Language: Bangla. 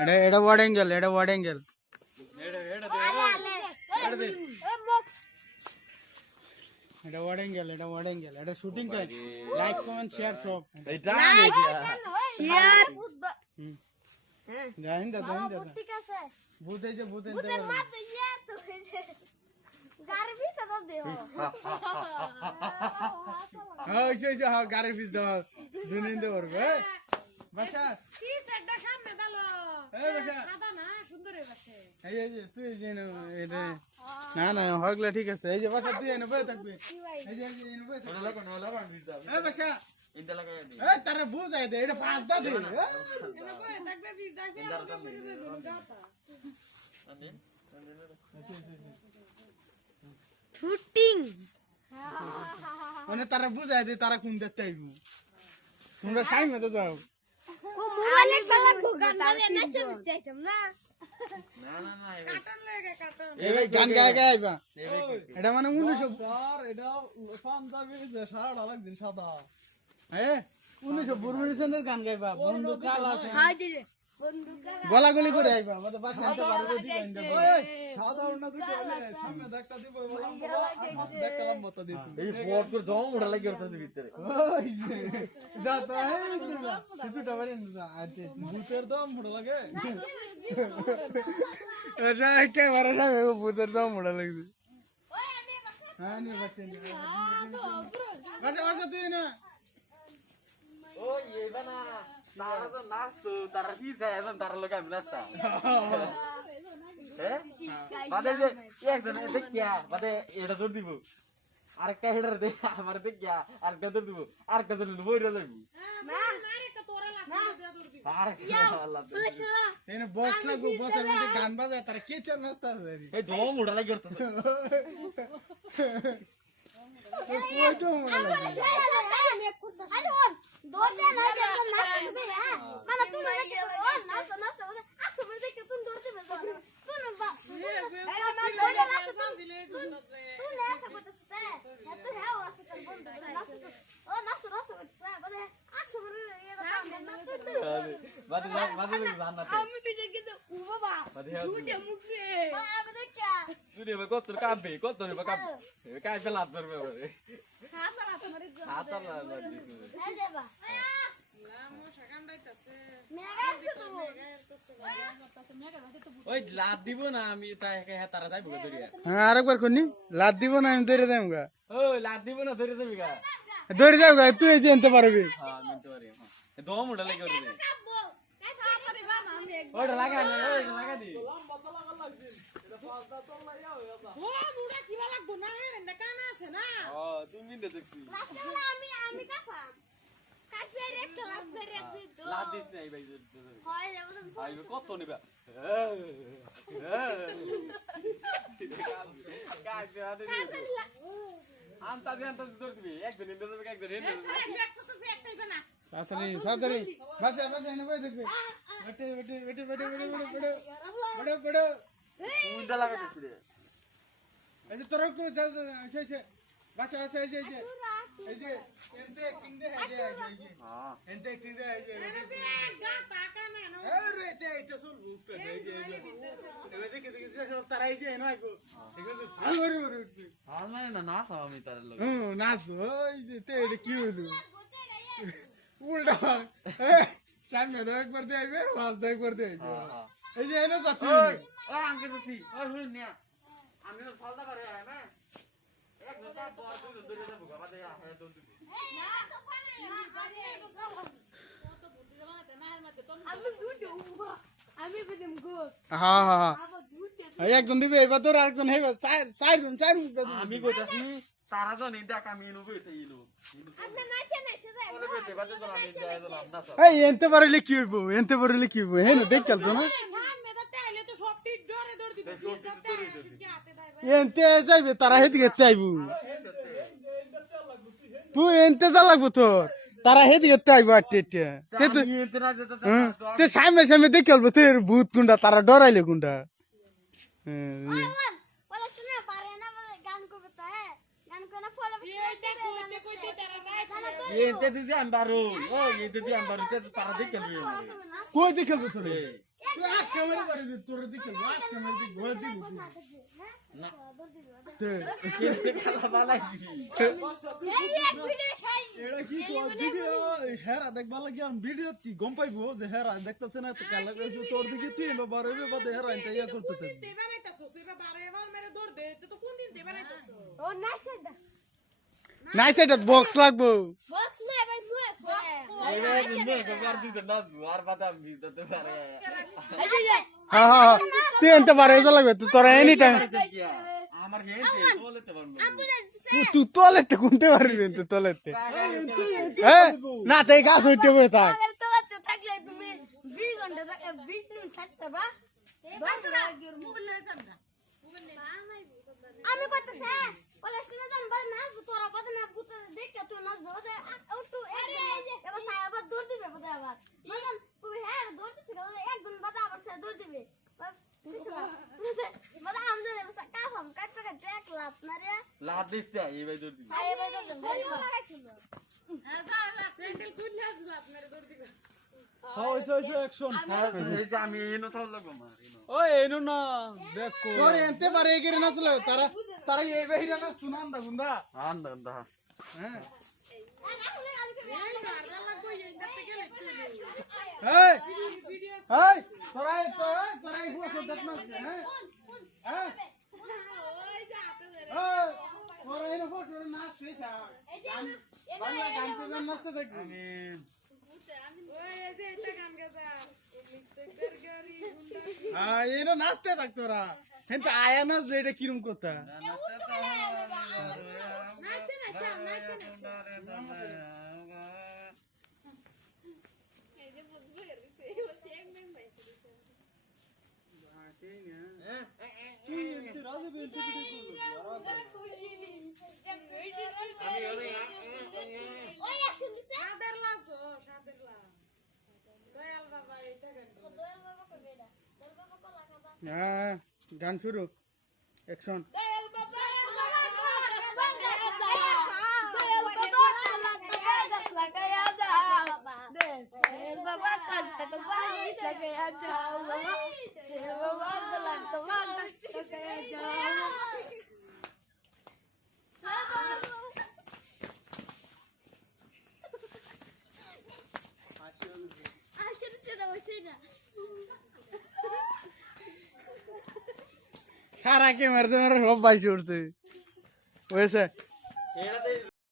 এটা ওয়ার্ড অ্যাঙ্গেল, এটা ওয়ার্ড অ্যাঙ্গেল। এটা ওয়ার্ড অ্যাঙ্গেল, এটা ওয়ার্ড অ্যাঙ্গেল, এটা shooting time. Like comment share সব। এটা শেয়ার জানেন দাদা, জানেন দাদা। ঠিক আছে ভূত এই যে ভূত এনতে বুতের পারবে। মাথা ইয়া তো গারবি সাদা দেও হ্যাঁ ওই যে হ্যাঁ গাড়ির পিস দাও দুনে এনতে পারবে। বাসা কি সেটটা সামনে দালো এই বাসা সাদা না সুন্দর হয়ে গেছে এই যে তুই যে এটা না না হগলা ঠিক আছে। এই যে বাসা তুই এনে বই থাকবি। এই যে এনে বই থাকবি। এই বাসা এই তার বুঝাই দে, এটা পাঁচ দা দে। এনে বই থাকবে বি দেখবে আলগা করে দেবে গাতা শুটিং মানে তারা বুঝাই দে তারা কোন দেখতে আইব। তোমরা টাইমে তো যাও। ও মোবাইলে খেলা গো গান বাজে নাচে চাইতাম না কাটন লাগে কাটন এই গান গায় গায় আইবা। এটা মানে 1900 এটা পাঞ্জাবি যে সারা লাগদিন সাদা হ্যাঁ 1900 বুরবুরিসনের গান গাইবা। বন্ধু কাল আছে হাই দিলে বন্ধু গলাগলি করে আইবা। মানে বাসা আনতে পারবে ঠিক আইন্দা। সাদা ওনা দুটো হলে সামনে দেখটা দিব বললাম বাবা আর পাশে দেখলাম মত দিত এই ফোট করে জম উড়া লাগি ওর ভিতরে ওই যে যা তো এই দুটো বারে না আছে ভূতের দম মোড় লাগে এটা কে বারে না ভূতের দাম মোড়া লাগছে। ওই আমি বাসা হ্যাঁ নি বাচ্চা নি বাচ্চা বাচ্চা তুই না ও এইবা না তারা তো নাচতো তারা কি চায় এখন তারা লোক আমি নাচতা হ্যাঁ বাদে যে একজন দেখিয়া বাদে এটা জোর দিব আরেকটা হেডার দে আমার দেখিয়া আরেকটা জোর দিব আরেকটা জোর দিব ওইটা যাইব না আরেকটা তোরা লাগবে দেয়া দূর আর আল্লাহ এনে বক্স লাগবো, বক্সের মধ্যে গান বাজায় তারা কে চান নাস্তা আছে এই জম উড়া লাগি ওর ওই তো মোড়া লাগছে। বাদে বাদে জান না আমি তো কিন্তু ও বাবা বাদে ঝুটে মুখ রে আমি দেখা তুই রে কত কাবে কত রে কাবে কাই ফেলাত করবে ওরে হাসা না তোমার হাত আল্লাহ লাগি এই দেবা না মো সাকান্ডাইতাছে মেগা তো ওই লাভ দিব না আমি তাই তারা যাইব ধরিয়া হ্যাঁ আরেকবার কোনি লাদ দিব না আমি ধরে দেব গা। ওই লাভ দিব না ধরে যাবি গা ধরে যাও গা তুই যে আনতে পারবি। হ্যাঁ নিতে পারি দম উড়া লাগি ওরে কাবো কাই তাড়াতাড়ি বানা আমি ওটা লাগা না ওই লাগা দি লম্বা তো লাগা লাগদিন এটা পাঁচটা তো লাইয়া হয়ে গেল ও মুড়া কিবা লাগবো না হে না কানা আছে না ও তুমি নিতে দেখছি লাস্টে আমি কাফা কাফে রে ক্লাব করে দিত লাভ দিস নাই ভাই হয় যাব তো ভাই কত নিবা কাজ আদে আনতা দি ধর দিবি একজন নিতে যাবে একজন নিতে যাবে এক কথা একটাই না তাড়াতাড়ি তাড়াতাড়ি বাসা বাসা এনে বই দেখবে। বেটে বেটে বেটে বেটে বেটে বেটে বেটে বেটে উইন্ডা লাগাতেছি রে এই যে তোর কো আছে বাসা আছে এই যে এই যে এনতে কিং দে এই যে হ্যাঁ এনতে কিং দে এই যে গাতা কানা না আরে এটা চল বুক এই যে এই যে কি তারা এই যে এনো আইবো এগুলো ভালো করে করে উঠবে। হাল মানে না না সব আমি তার লোক নাচ ওই যে তে এটা কি হলো উল্টা সামনে তো একবার দিয়ে আইবে পাঁচ দা একবার দিয়ে আইবে। এই যে এনে যাচ্ছি ওই ওই আঙ্কে তো সি ওই হুন নিয়া আমি তো ফলদা করে আয় না এক ঘন্টা পর দুই ধরে যাব বাবা দে হ্যাঁ তো আমি দুটো আমি বেদম গো হ্যাঁ হ্যাঁ আবার দুটো একজন দিবে এবার তোর আরেকজন হইবে চারজন চার আমি কইতাছি তারা তো নিন্দা কামি নবে তাই ইলো আপনি নাচে নাচে যায় বলে বেতে বাজে তো আমি যাই তো না সব এই এনতে পারলে কি হইব এনতে পারলে কি হইব হেন দেখ চলতো না সামনে তো তাইলে তো সবটি ডরে ডরে দিবে কি হাতে দাই এনতে যাইবে তারা হেদিকে আইব তুই এনতে যা লাগবো তোর তারা হেদিকে আইব আটে আমি ইতনা যেতে তে সামনে সামনে দেখ চলবো তোর ভূত কুন্ডা তারা ডরাইলে কুন্ডা। বলে শুনে পারে না বলে গান করবে তো হ্যাঁ গান করে ফলো এই দেখো কইতে তারা নাই এতে দিছি আমবারু ও এতে দিছি আমবারু তে তারা দেখে লই কই দেখলবো তোরে এক তুই আজকে মেরে পারবি তোর দিকে আজকে মেরে দিকে ভয় দিব না তুই কেসে খেলা বানাইছি এই এক ভিডিও খাই এটা কি ভিডিও হেরা দেখবা লাগি আমি ভিডিও কি গম পাইবো যে হেরা দেখতেছে না তো কালা তোর দিকে তুই বাবার হইবে বাদে হেরা এটা ইয়া করতে থাকবে দেবে নাইতাছো সেবা 12 এবার মেরে দৌড় দে তো কোন দিন দেবে নাইতাছো ও নাইসেডা নাই সেটা বক্স লাগবো বক্স না এবার মুয়ে এইবার নিয়ে কবার দিতে না আর বাদাম দিতে পারে এই যে হ্যাঁ হ্যাঁ তুই এনতে পারে এটা লাগবে তুই তোরা এনি টাইম আমার হেনতে বলতে পারবো তুই তোলেতে কোনতে পারবি এনতে তোলেতে হ্যাঁ না তাই গাছ হইতে হবে থাক আগে তোলাতে থাকলে তুমি 20 ঘন্টা 20 মিনিট থাকতে বা মোবাইল লয়ে যান না আমি কইতেছে বলে শুনে যান বাদ না তোরা বাদ না বুতে দেখে তুই নাচবো যে একটু এবার সায়াবাদ দৌড় দিবে বাদ আবার মানে তুমি হ্যাঁ দৌড় দিছিল একজন বাদ আবার সে দৌড় দিবে বাদ আমদে কাফাম কাটতে কাটতে এক লাত মারে লাভ দিতে এইবার দৌড় দিবি সায়াবাদ দৌড় লাগাইছিল স্যান্ডেল খুললে আসলো আপনারে দৌড় দিবে হ্যাঁ হইছে অ্যাকশন এই যে আমি এনো তো লাগবো মার এনো ওই এনো না দেখো তোর এনতে পারে এগিরে নাচলে তারা তারা এই বাইরে না শুনান দা গুন্দা আন্দা আন্দা হ্যাঁ এই গার্ডা লাগবো ইন্টারতে গেলে এই ভিডিও এই তোরা এই বসে দেখ না হ্যাঁ হ্যাঁ ওই যে হাতে ধরে এই তোরা এই বসে নাচ শিখা বাংলা গান তো নাচতে দেখবি ওই এই যে এটা গান গাজা মিস্টার গরি গুন্ডা হ্যাঁ এনো নাচতে থাক তোরা হেনতে আয়া নাচ এটা কিরম কথা নাচতে নাচতে এই যে বুঝবে ও চেক মেম ভাই তুই এনতে রাজে বেনতে ওই অ্যাকশন দিছে সাদের লাগতো সাদের লাগ দয়াল বাবা এটা গান দয়াল বাবা কবে এটা দয়াল বাবা কলা খাবা হ্যাঁ গান শুরু অ্যাকশন দয়াল বাবা লাগায়া দাও দয়াল বাবা কাটতে তো বাড়ি লাগায়া দাও দয়াল বাবা লাগতো লাগায়া দাও খারাকে মারতে মারে সব বাইশে উঠছে হয়েছে